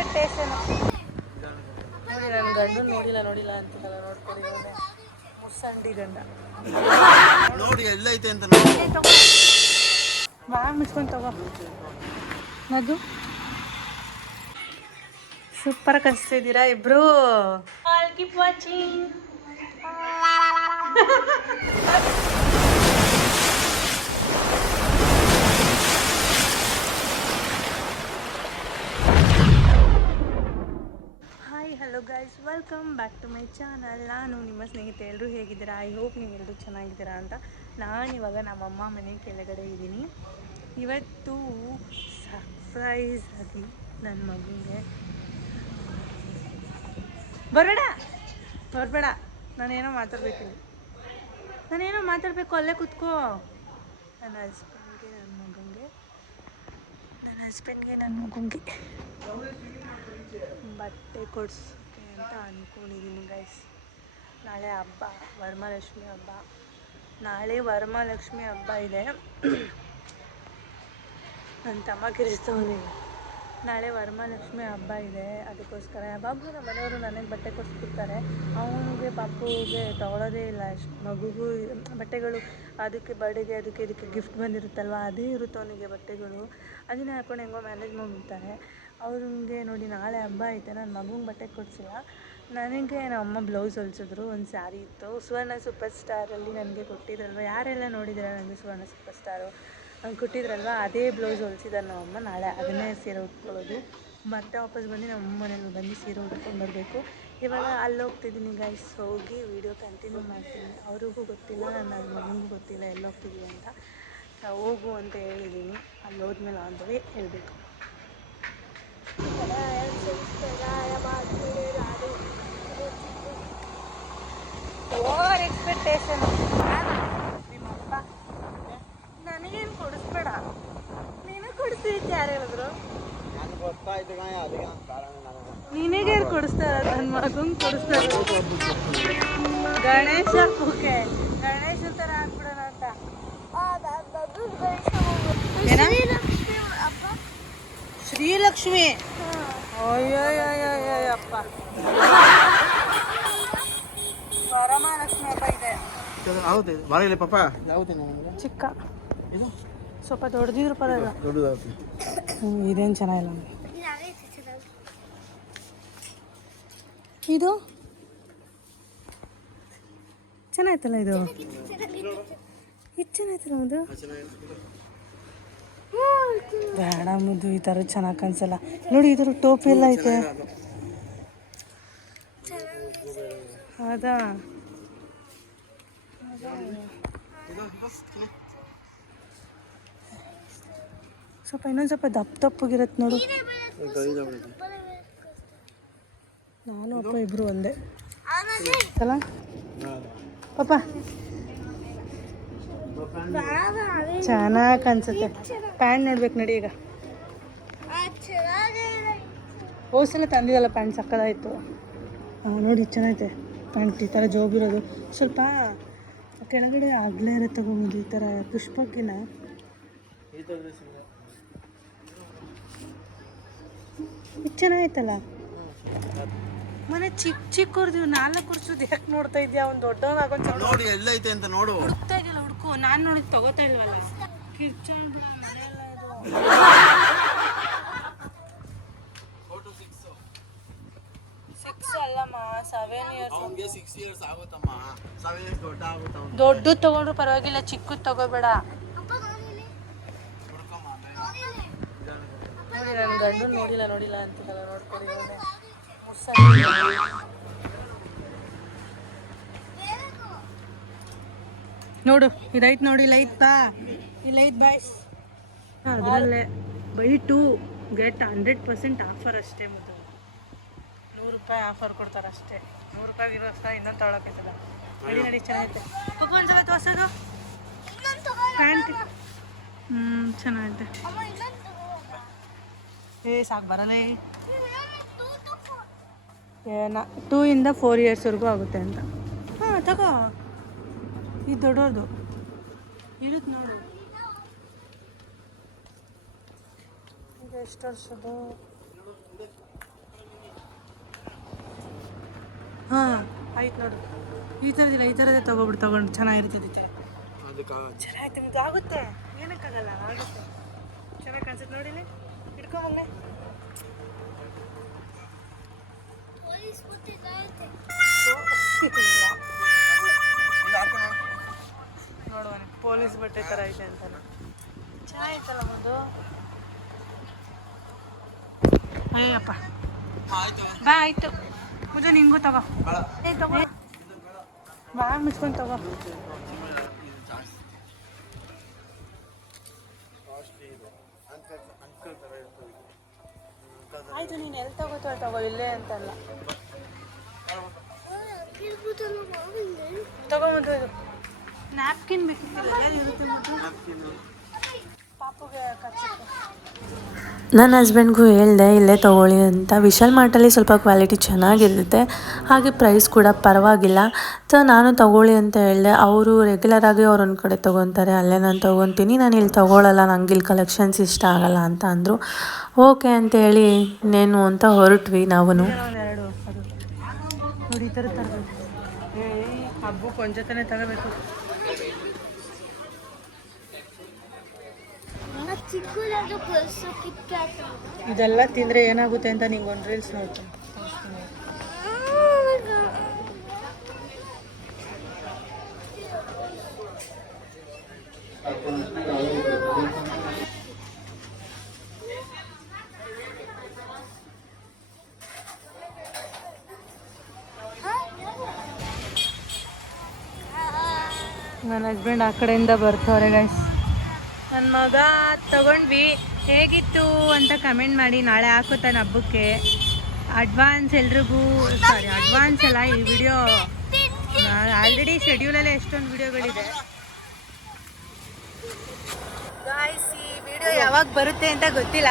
Expectation ನೋಡಿ ನನ್ನ ಗಂಡು ನೋಡಿಲ್ಲ ನೋಡಿಲ್ಲ ಅಂತಲ್ಲ ಇವನೇ ಮುಸ್ಸಂಡಿ ಗಂಡ. ನೋಡಿ ಎಲ್ಲೈತೆ ಅಂತ ಬಾಯ್ ಮುಚ್ಕೊಂಡು ತಗೋ. ಅದು ಸೂಪರ್ ಕನ್ಸ್ತಿದ್ದೀರಾ ಇಬ್ರು? Keep watching hi hello guys welcome back to my channel ನಾನು ನಿಮ್ಮ ಸ್ನೇಹಿತೆ ಎಲ್ಲರೂ ಹೇಗಿದ್ದೀರಾ? ಐ ಹೋಪ್ ನೀವೆಲ್ಲರೂ ಚೆನ್ನಾಗಿದ್ದೀರಾ ಅಂತ ನಾನು ಇವಾಗ ನಮ್ಮಮ್ಮ ಮನೆ ಕೆಳಗಡೆ ಇದ್ದೀನಿ. ಇವತ್ತು ಸರ್ಪ್ರೈಸ್ ಆಗಿ ನನ್ನ ಮಗನಿಗೆ ಬರಬೇಡ ಬರಬೇಡ. ನಾನೇನೋ ಮಾತಾಡ್ಬೇಕಿಲ್ಲ. ನಾನೇನೋ ಮಾತಾಡಬೇಕು, ಅಲ್ಲೇ ಕೂತ್ಕೋ. ನನ್ನ ಹಸ್ಬೆಂಡ್ಗೆ ನನ್ನ ಮಗನಿಗೆ ನನ್ನ ಹಸ್ಬೆಂಡ್ಗೆ ನನ್ನ ಮಗಂಗೆ ಬಟ್ಟೆ ಕೊಡ್ಸೋಕ್ಕೆ ಅಂತ ಅಂದ್ಕೊಂಡಿದ್ದೀನಿ ಗೈಸ್ ನಾಳೆ ಹಬ್ಬ, ವರಮಹಾಲಕ್ಷ್ಮಿ ಹಬ್ಬ. ನಾಳೆ ವರಮಹಾಲಕ್ಷ್ಮಿ ಹಬ್ಬ ಇದೆ. ನನ್ನ ತಮ್ಮ ಕಿರಿಸ್ತವನಿಗೆ ನಾಳೆ ವರಮಹಾಲಕ್ಷ್ಮಿ ಹಬ್ಬ ಇದೆ, ಅದಕ್ಕೋಸ್ಕರ. ಬಾಬು ನಮ್ಮ ಮನೆಯವರು ನನಗೆ ಬಟ್ಟೆ ಕೊಡಿಸ್ಬಿಡ್ತಾರೆ. ಅವನಿಗೆ ಪಾಪುಗೆ ತೊಗೊಳೋದೇ ಇಲ್ಲ. ಅಷ್ಟು ಮಗುಗೂ ಬಟ್ಟೆಗಳು ಅದಕ್ಕೆ ಬರ್ಡೇಗೆ ಅದಕ್ಕೆ ಇದಕ್ಕೆ ಗಿಫ್ಟ್ ಬಂದಿರುತ್ತಲ್ವ? ಅದೇ ಇರುತ್ತೆ ಅವನಿಗೆ ಬಟ್ಟೆಗಳು. ಅದನ್ನೇ ಹಾಕೊಂಡು ಹೆಂಗೋ ಮ್ಯಾನೇಜ್ ಮಾಡಿಬಿಡ್ತಾರೆ. ಅವ್ರಿಗೆ ನೋಡಿ ನಾಳೆ ಹಬ್ಬ ಐತೆ ನನ್ನ ಮಗುಂಗೆ ಬಟ್ಟೆ ಕೊಡಿಸಿಲ್ಲ. ನನಗೆ ನಮ್ಮ ಅಮ್ಮ ಬ್ಲೌಸ್ ಹೊಲ್ಸಿದ್ರು, ಒಂದು ಸ್ಯಾರಿ ಇತ್ತು. ಸುವರ್ಣ ಸೂಪರ್ ಸ್ಟಾರಲ್ಲಿ ನನಗೆ ಕೊಟ್ಟಿದ್ರಲ್ವ? ಯಾರೆಲ್ಲ ನೋಡಿದ್ದೀರಾ ನನಗೆ ಸುವರ್ಣ ಸೂಪರ್ ಸ್ಟಾರು ಅವ್ನು ಕೊಟ್ಟಿದ್ರಲ್ವ? ಅದೇ ಬ್ಲೌಸ್ ಹೊಲ್ಸಿದ್ದಾರೆ ನಮ್ಮಮ್ಮ ನಾಳೆ. ಅದನ್ನೇ ಸೀರೆ ಉಟ್ಕೊಳ್ಳೋದು. ಮತ್ತೆ ವಾಪಸ್ ಬಂದು ನಮ್ಮ ಮನೇಲಿ ಬಂದು ಸೀರೆ ಉಟ್ಕೊಂಡು ಬರಬೇಕು. ಇವಾಗ ಅಲ್ಲಿ ಹೋಗ್ತಿದ್ದೀನಿ ಗೈಸ್ ಹೋಗಿ ವೀಡಿಯೋ ಕಂಟಿನ್ಯೂ ಮಾಡ್ತೀನಿ. ಅವ್ರಿಗೂ ಗೊತ್ತಿಲ್ಲ ನನ್ನ ಮಗನಿಗೂ ಗೊತ್ತಿಲ್ಲ ಎಲ್ಲಿ ಹೋಗ್ತಿದ್ದೀವಿ ಅಂತ. ಹೋಗು ಅಂತ ಹೇಳಿದ್ದೀನಿ ಅಲ್ಲಿ ಹೋದ್ಮೇಲೆ ಆನ್ ದ ವೇ ಹೇಳಬೇಕು. ಓವರ್ ಎಕ್ಸ್ಪೆಕ್ಟೇಷನ್ ನಿಮ್ಮಪ್ಪ ನನಗೇನು ಕೊಡಿಸ್ಬೇಡ ನೀನು ಕೊಡಿಸಿ ಯಾರು ಹೇಳಿದ್ರು ನಿನಗೆ ಕೊಡಿಸ್ತಾರ ನನ್ನ ಮಗಂಗೆ ಕೊಡಿಸ್ತಾರ ಗಣೇಶ ಓಕೆ ಗಣೇಶ ತರ ಆಗ್ಬಿಡೋಣ ಅಂತ? ಶ್ರೀಲಕ್ಷ್ಮಿ ಅಯ್ಯಯ್ಯಯ್ಯಪ್ಪ ವರಮಹಾಲಕ್ಷ್ಮಿ ಹಬ್ಬ ಇದೆ. ಹೌದು ಬರಲಿ ಪಾಪ? ಯಾವುದು ನಿಮಗೆ ಚಿಕ್ಕ. ಇದು? ಸ್ವಲ್ಪ ದೊಡ್ಡದಿದ್ರು ಪರವಾಗಿಲ್ಲ. ದೊಡ್ಡದಾಗ್ತಿ ಹ್ಮ್, ಇದೇನು ಚೆನ್ನಾಗಿಲ್ಲ. ಇದು? ಚೆನ್ನಾಯ್ತಲ್ಲ ಇದು? ಇದು? ಚೆನ್ನಾಯ್ತಲ್ಲ ಅದು? ಬೇಡ ಮುದ್ದು, ಈ ಥರ ಚೆನ್ನಾಗಿ ಕಾಣಿಸಲ್ಲ. ನೋಡಿ ಇದ್ರ ಟೋಪಿ ಎಲ್ಲ ಐತೆ. ಅದಾ ಸ್ವಲ್ಪ ಇನ್ನೊಂದು ಸ್ವಲ್ಪ ದಪ್ಪ ದಪ್ಪಗಿರತ್ತೆ ನೋಡು. ನಾನು ಅಪ್ಪ ಇಬ್ರು ಒಂದೇ. ಅಲ್ಲ? ಪಾಪ ಚೆನ್ನಾಗಿ ಅನ್ಸುತ್ತೆ. ಪ್ಯಾಂಟ್ ನೋಡ್ಬೇಕು ನಡಿ ಈಗ. ಹೋಸಲ ತಂದಿದ್ದಲ್ಲ ಪ್ಯಾಂಟ್ ಸಕ್ಕದಾಯಿತು. ಹಾಂ ನೋಡಿ ಚೆನ್ನಾಗೈತೆ ಪ್ಯಾಂಟ್ ಈ ಥರ ಜೋಬಿರೋದು ಸ್ವಲ್ಪ ಕೆಳಗಡೆ ಅಗ್ಲೇ ಇರೋ ತಗೊಂಬೋದು ಈ ಥರ ಪುಷ್ಪಕ್ಕಿನ. ಇದು ಚೆನ್ನಾಗೈತಲ್ಲ? ಮನೆ ಚಿಕ್ಕ ಚಿಕ್ಕ ನಾಲ್ಕು ವರ್ಷದ್ದು ಯಾಕೆ ನೋಡ್ತಾ ಇದ್ಯಾ? ಅವ್ನು ದೊಡ್ಡವನ್ ಆಗೋದು ನೋಡಿ ಎಲ್ಲೈತೆ ಅಂತ ನೋಡು. ಹುಡುಕು ನಾನು ನೋಡಿದ್ ತಗೋತಾ ಇಲ್ವಲ್ಲ? ದೊಡ್ಡ ತಗೊಂಡ್ರು ಪರವಾಗಿಲ್ಲ ಚಿಕ್ಕದು ತಗೋಬೇಡ. ನೋಡಿ ನನ್ನ ಗಂಡು ನೋಡಿಲ್ಲ ನೋಡಿಲ್ಲ ಅಂತ ನೋಡ್ಕೊಡಿ ಇವನೇ ಮುಸ್ಸಂಡಿ ನೋಡು ಇದೈತ್ ನೋಡಿ ಲೈಟ್ ಬಾ. ಇಲ್ಲೈತ್ ಬಾಯ್ಸ್ ಅದರಲ್ಲೇ. Buy two get hundred percent offer ಅಷ್ಟೇ ಮತ್ತು ನೂರು ರೂಪಾಯಿ ಆಫರ್ ಕೊಡ್ತಾರೆ ಅಷ್ಟೇ. ನೂರು ರೂಪಾಯಿ ಇರೋಸ್ಕರ ಇನ್ನೊಂದು ತಗೊಳಕೈತದ ನಡಿ ನಡಿ ಚೆನ್ನಾಗೈತೆ. ಮಗು ಒಂದ್ಸಲ ತೋರ್ಸೋದು. ಪ್ಯಾಂಟ್ ಹ್ಞೂ ಚೆನ್ನಾಗೈತೆ. ಏ ಸಾಕು ಬರಲೇ. ನಾ ಟೂ ಇಂದ ಫೋರ್ ಇಯರ್ಸ್ವರೆಗೂ ಆಗುತ್ತೆ ಅಂತ. ಹಾಂ ತಗೋ. ಇದು ದೊಡ್ಡೋರ್ದು. ಇರುತ್ತೆ ನೋಡು. ಈಗ ಎಷ್ಟು ವರ್ಷದು ಹಾಂ ಆಯ್ತು ನೋಡು. ಈ ಥರದಿಲ್ಲ ಈ ಥರದೇ ತಗೊಬಿಡು ತಗೊಂಡು. ಚೆನ್ನಾಗಿರ್ತೈತೆ ಚೆನ್ನಾಗಿತ್ತು ಇದು ಆಗುತ್ತೆ. ಏನಕ್ಕಾಗಲ್ಲ ಆಗುತ್ತೆ. ಚೆನ್ನಾಗಿ ಕಾಣಿಸುತ್ತೆ ನೋಡಿಲಿ ಇಟ್ಕೊಂಬಲ್ಲೆ Thank you. ಪೊಲೀಸ್ ಬಟ್ಟೆ ಥರ ಐತೆ ಅಂತ ಚೆನ್ನಾಗಿತ್ತಲ್ಲ ಒಂದು? ಅಯ್ಯಪ್ಪ ಬಾ ಆಯ್ತು. ಮುಂಜೆ ನಿಂಗೂ ತಗೋ. ಬೇಡ. ಏ ತಗೋ. ಬಾ ಮುಚ್ಕೊಂಡು ತಗೋ. ಆಯ್ತು ನೀನು ಎಲ್ಲಿ ತಗೋತೋ ತಗೋ ಇಲ್ಲೇ ಅಂತಲ್ಲ. ತಗೊಂಬಂದು ಇದು. ನ್ಯಾಪ್ಕಿನ್ ಇರುತ್ತೆ ಪಾಪುಗೆ ನನ್ನ ಹಸ್ಬೆಂಡ್ಗೂ ಹೇಳಿದೆ ಇಲ್ಲೇ ತೊಗೊಳ್ಳಿ ಅಂತ. ವಿಶಾಲ್ ಮಾರ್ಟಲ್ಲಿ ಸ್ವಲ್ಪ ಕ್ವಾಲಿಟಿ ಚೆನ್ನಾಗಿರುತ್ತೆ. ಹಾಗೆ ಪ್ರೈಸ್ ಕೂಡ ಪರವಾಗಿಲ್ಲ. ಸೊ ನಾನು ತೊಗೊಳ್ಳಿ ಅಂತ ಹೇಳಿದೆ. ಅವರು ರೆಗ್ಯುಲರಾಗಿ ಅವ್ರು ಒಂದು ಕಡೆ ತೊಗೊತಾರೆ ಅಲ್ಲೇ ನಾನು ತೊಗೊತೀನಿ ನಾನು ಇಲ್ಲಿ ತೊಗೊಳ್ಳಲ್ಲ ನಂಗೆ ಇಲ್ಲಿ ಕಲೆಕ್ಷನ್ಸ್ ಇಷ್ಟ ಆಗಲ್ಲ ಅಂತ ಅಂದರು. ಓಕೆ ಅಂತ ಹೇಳಿ ಇನ್ನೇನು ಅಂತ ಹೊರಟ್ವಿ ನಾವು ಹಬ್ಬಕ್ಕೆ ಒಂದು ಜೊತೆ ತಗೋಬೇಕು. ಇದೆಲ್ಲ ತಿಂದರೆ ಏನಾಗುತ್ತೆ ಅಂತ ನಿಂಗೆ ಒಂದು ರೀಲ್ಸ್ ತೋರಿಸ್ತೀನಿ. ನನ್ನ ಹಸ್ಬೆಂಡ್ ಆ ಕಡೆಯಿಂದ ಬರ್ತವ್ರೆ ಗೈಸ್ ನನ್ನ ಮಗ ತಗೊಂಡ್ವಿ. ಹೇಗಿತ್ತು ಅಂತ ಕಮೆಂಟ್ ಮಾಡಿ ನಾಳೆ ಹಾಕುತ್ತಾನೆ ಹಬ್ಬಕ್ಕೆ. ಅಡ್ವಾನ್ಸ್ ಎಲ್ರಿಗೂ ಸಾರಿ ಅಡ್ವಾನ್ಸ್ ಅಲ್ಲ, ಈ ವಿಡಿಯೋ ಆಲ್ರೆಡಿ ಶೆಡ್ಯೂಲಲ್ಲೇ ಎಷ್ಟೊಂದು ವಿಡಿಯೋಗಳಿದೆ ಗಾಯ್ಸ್ ಈ ವಿಡಿಯೋ ಯಾವಾಗ ಬರುತ್ತೆ ಅಂತ ಗೊತ್ತಿಲ್ಲ.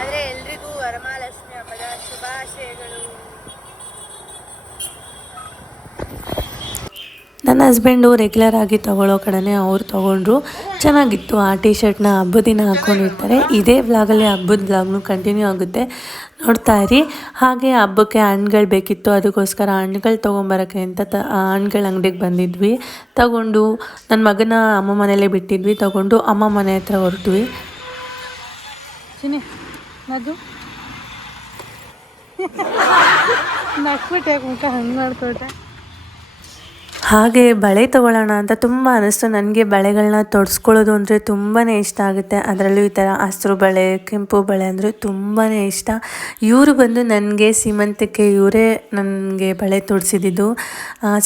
ಆದರೆ ಎಲ್ರಿಗೂ ವರಮಹಾಲಕ್ಷ್ಮಿ ಹಬ್ಬದ ಶುಭಾಶಯಗಳು. ನನ್ನ ಹಸ್ಬೆಂಡು ರೆಗ್ಯುಲರ್ ಆಗಿ ತೊಗೊಳ್ಳೋ ಕಡೆನೇ ಅವ್ರು ತೊಗೊಂಡ್ರು. ಚೆನ್ನಾಗಿತ್ತು. ಆ ಟಿ ಶರ್ಟ್ನ ಹಬ್ಬದ ದಿನ ಹಾಕ್ಕೊಂಡಿರ್ತಾರೆ ಇದೇ ವ್ಲಾಗಲ್ಲಿ ಹಬ್ಬದ ವ್ಲಾಗ್ನು ಕಂಟಿನ್ಯೂ ಆಗುತ್ತೆ. ನೋಡ್ತಾ ಇರಿ. ಹಾಗೆ ಹಬ್ಬಕ್ಕೆ ಹಣ್ಗಳು ಬೇಕಿತ್ತು, ಅದಕ್ಕೋಸ್ಕರ ಹಣ್ಗಳು ತೊಗೊಂಬರೋಕ್ಕೆ ಅಂತ ತ ಹಣ್ಗಳ ಅಂಗಡಿಗೆ ಬಂದಿದ್ವಿ. ತಗೊಂಡು ನನ್ನ ಮಗನ ಅಮ್ಮ ಮನೇಲೆ ಬಿಟ್ಟಿದ್ವಿ. ತಗೊಂಡು ಅಮ್ಮ ಮನೆ ಹತ್ರ ಹೊರಟ್ವಿ. ನಕ್ಬಿಟ್ಟೆ ಮುಖ ಹಂಗೆ ಮಾಡ್ಕೊಟ್ಟೆ ಹಾಗೆ ಬಳೆ ತೊಗೊಳ್ಳೋಣ ಅಂತ ತುಂಬ ಅನ್ನಿಸ್ತು ನನಗೆ ಬಳೆಗಳನ್ನ ತೊಡಸ್ಕೊಳ್ಳೋದು ಅಂದರೆ ತುಂಬಾ ಇಷ್ಟ ಆಗುತ್ತೆ. ಅದರಲ್ಲೂ ಈ ಥರ ಹಸಿರು ಬಳೆ, ಕೆಂಪು ಬಳೆ ಅಂದರೆ ತುಂಬಾ ಇಷ್ಟ. ಇವರು ಬಂದು ನನಗೆ ಸೀಮಂತಕ್ಕೆ ಇವರೇ ನನಗೆ ಬಳೆ ತೊಡಿಸಿದ್ದು.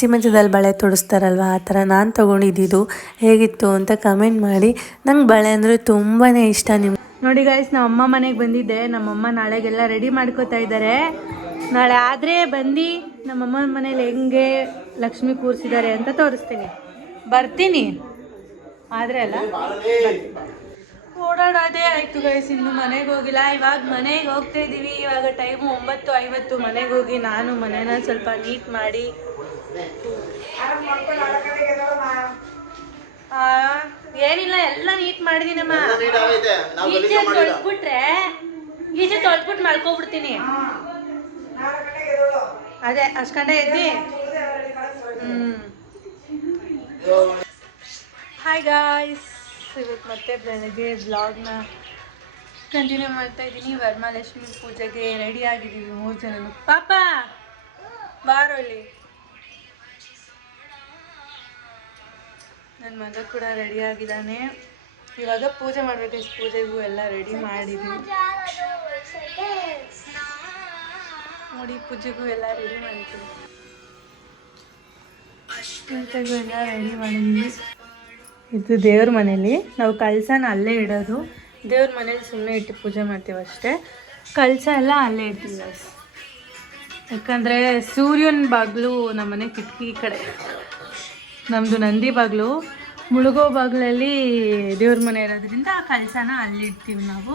ಸೀಮಂತದಲ್ಲಿ ಬಳೆ ತೊಡಿಸ್ತಾರಲ್ವ? ಆ ಥರ ನಾನು ತೊಗೊಂಡಿದ್ದು. ಹೇಗಿತ್ತು ಅಂತ ಕಮೆಂಟ್ ಮಾಡಿ. ನಂಗೆ ಬಳೆ ಅಂದರೆ ತುಂಬಾ ಇಷ್ಟ. ನಿಮ್ಮ ನೋಡಿ ಗಾಯ್ಸ್ ನಮ್ಮ ಅಮ್ಮ ಮನೆಗೆ ಬಂದಿದ್ದೆ. ನಮ್ಮಮ್ಮ ನಾಳೆಗೆಲ್ಲ ರೆಡಿ ಮಾಡ್ಕೋತಾ ಇದ್ದಾರೆ. ನಾಳೆ ಆದರೆ ಬಂದು ನಮ್ಮಮ್ಮ ಮನೇಲಿ ಹೆಂಗೆ ಲಕ್ಷ್ಮಿ ಕೂರಿಸಿದ್ದಾರೆ ಅಂತ ತೋರಿಸ್ತೀನಿ. ಬರ್ತೀನಿ. ಆದರೆ ಅಲ್ಲ ಓಡಾಡೋದೇ ಆಯಿತು ಗೈಸ್ ಇನ್ನು ಮನೆಗೆ ಹೋಗಿಲ್ಲ. ಇವಾಗ ಮನೆಗೆ ಹೋಗ್ತಾ ಇದ್ದೀವಿ ಇವಾಗ ಟೈಮು ಒಂಬತ್ತು ಐವತ್ತು. ಮನೆಗೆ ಹೋಗಿ ನಾನು ಮನೇನ ಸ್ವಲ್ಪ ನೀಟ್ ಮಾಡಿ. ಆ, ಏನಿಲ್ಲ ಎಲ್ಲ ನೀಟ್ ಮಾಡಿದೀನಮ್ಮ. ಈಚೆ ತೊಳ್ದ್ಬಿಟ್ರೆ ಈಚೆ ತೊಳ್ದ್ಬಿಟ್ಟು ಮಲ್ಕೊಬಿಡ್ತೀನಿ. ಅದೇ, ಅಷ್ಟು ಹ್ಞೂ ಹಾಯ್ ಗಾಯ್ಸ್ ಇವತ್ತು ಮತ್ತೆ ಬೆಳಗ್ಗೆ ಬ್ಲಾಗ್ನ ಕಂಟಿನ್ಯೂ ಮಾಡ್ತಾ ಇದ್ದೀನಿ. ವರಮಹಾಲಕ್ಷ್ಮಿ ಪೂಜೆಗೆ ರೆಡಿ ಆಗಿದ್ದೀವಿ ಮೂರು ಜನನು. ಪಾಪ! ಬಾರೋ ಇಲ್ಲಿ ನನ್ನ ಮಗ ಕೂಡ ರೆಡಿ ಆಗಿದ್ದಾನೆ. ಇವಾಗ ಪೂಜೆ ಮಾಡಬೇಕು. ಪೂಜೆಗೂ ಎಲ್ಲ ರೆಡಿ ಮಾಡಿದ್ದೀನಿ ನೋಡಿ ಪೂಜೆಗೂ ಎಲ್ಲ ರೆಡಿ ಮಾಡಿದ್ದೀನಿ ಎಲ್ಲ ರೆಡಿ ಮಾಡಿದ್ವಿ. ಇದು ದೇವ್ರ ಮನೇಲಿ. ನಾವು ಕಳಸನ ಅಲ್ಲೇ ಇಡೋದು. ದೇವ್ರ ಮನೇಲಿ ಸುಮ್ಮನೆ ಇಟ್ಟು ಪೂಜೆ ಮಾಡ್ತೀವಿ ಅಷ್ಟೇ. ಕಳಸ ಎಲ್ಲ ಅಲ್ಲೇ ಇಡ್ತೀವಿ ಯಾಕಂದ್ರೆ ಸೂರ್ಯನ ಬಾಗಿಲು ನಮ್ಮನೆ ಕಿಟಕಿ ಕಡೆ. ನಮ್ಮದು ನಂದಿ ಬಾಗಿಲು. ಮುಳುಗೋ ಬಾಗಿಲಲ್ಲಿ ದೇವ್ರ ಮನೆ ಇರೋದ್ರಿಂದ ಆ ಕಳಸನ ಅಲ್ಲಿ ಇಡ್ತೀವಿ ನಾವು.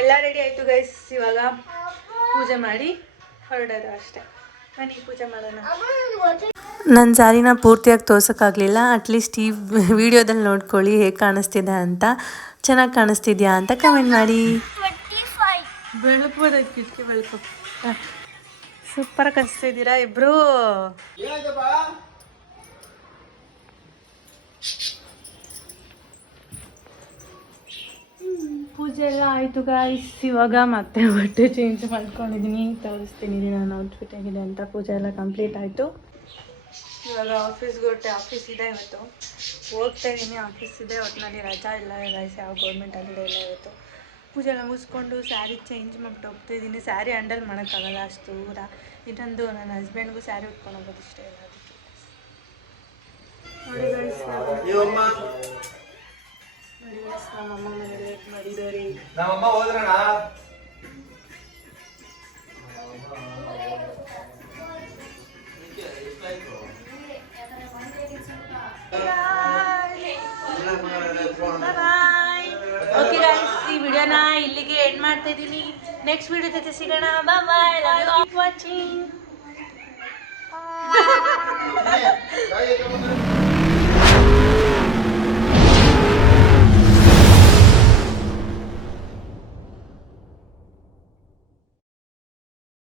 ಎಲ್ಲ ರೆಡಿ ಆಯಿತು ಗೈಸ್ ಇವಾಗ. ಪೂಜೆ ಮಾಡಿ ಹೊರಡೋದು ಅಷ್ಟೇ. ಬನ್ನಿ ಪೂಜೆ ಮಾಡೋಣ. ನನ್ನ ಸಾರಿನ ಪೂರ್ತಿಯಾಗಿ ತೋರ್ಸೋಕ್ಕಾಗಲಿಲ್ಲ. ಅಟ್ಲೀಸ್ಟ್ ಈ ವಿಡಿಯೋದಲ್ಲಿ ನೋಡ್ಕೊಳ್ಳಿ ಹೇಗೆ ಕಾಣಿಸ್ತಿದೆ ಅಂತ. ಚೆನ್ನಾಗಿ ಕಾಣಿಸ್ತಿದ್ಯಾ ಅಂತ ಕಮೆಂಟ್ ಮಾಡಿ. ಬೆಳಕು ಕಿಟಕಿ ಬೆಳಕು. ಸೂಪರ್ ಕಾಣಿಸ್ತಿದ್ದೀರಾ ಇಬ್ರು? ಪೂಜೆ ಎಲ್ಲ ಆಯಿತು ಗಾಯ್ಸ್ ಇವಾಗ ಮತ್ತೆ ಬಟ್ಟೆ ಚೇಂಜ್ ಮಾಡ್ಕೊಂಡಿದ್ದೀನಿ ತೋರಿಸ್ತೀನಿ ನಾನು ಔಟ್ಫಿಟ್ ಆಗಿದೆ ಅಂತ. ಪೂಜೆ ಎಲ್ಲ ಕಂಪ್ಲೀಟ್ ಆಯಿತು. ಇವಾಗ ಆಫೀಸ್ಗೆ ಹೊಟ್ಟೆ ಆಫೀಸ್ ಇದೆ ಇವತ್ತು. ಹೋಗ್ತಾ ಇದ್ದೀನಿ ಆಫೀಸ್ ಇದೆ. ಒಟ್ಟಿನಲ್ಲಿ ರಜಾ ಇಲ್ಲ ಗಾಯ್ಸ್ ಯಾವ ಗೌರ್ಮೆಂಟ್ ಹಾಲಿಡೇ ಇಲ್ಲ ಇವತ್ತು. ಪೂಜೆ ಎಲ್ಲ ಮುಗಿಸ್ಕೊಂಡು ಸ್ಯಾರಿ ಚೇಂಜ್ ಮಾಡ್ಬಿಟ್ಟು ಹೋಗ್ತಾ ಇದ್ದೀನಿ ಸ್ಯಾರಿ ಹ್ಯಾಂಡಲ್ ಮಾಡೋಕ್ಕಾಗಲ್ಲ ಅಷ್ಟು ದೂರ. ಇನ್ನೊಂದು ನನ್ನ ಹಸ್ಬೆಂಡ್ಗೂ ಸ್ಯಾರಿ ಉಟ್ಕೊಂಡು ಹೋಗೋದು ಇಷ್ಟ ಇಲ್ಲ ಅದಕ್ಕೆ ನೋಡಿ ನಮ್ಮಮ್ಮ ಹೋದ್ರಣ ಓಕೆ ಈ ವಿಡಿಯೋನ ಇಲ್ಲಿಗೆ ಎಂಡ್ ಮಾಡ್ತಾ ಇದ್ದೀನಿ. ನೆಕ್ಸ್ಟ್ ವಿಡಿಯೋ ಜೊತೆ ಸಿಗೋಣ. ಬಾಯ್ ಬಾಯ್ ವಾಚಿಂಗ್ ಬಾಯ್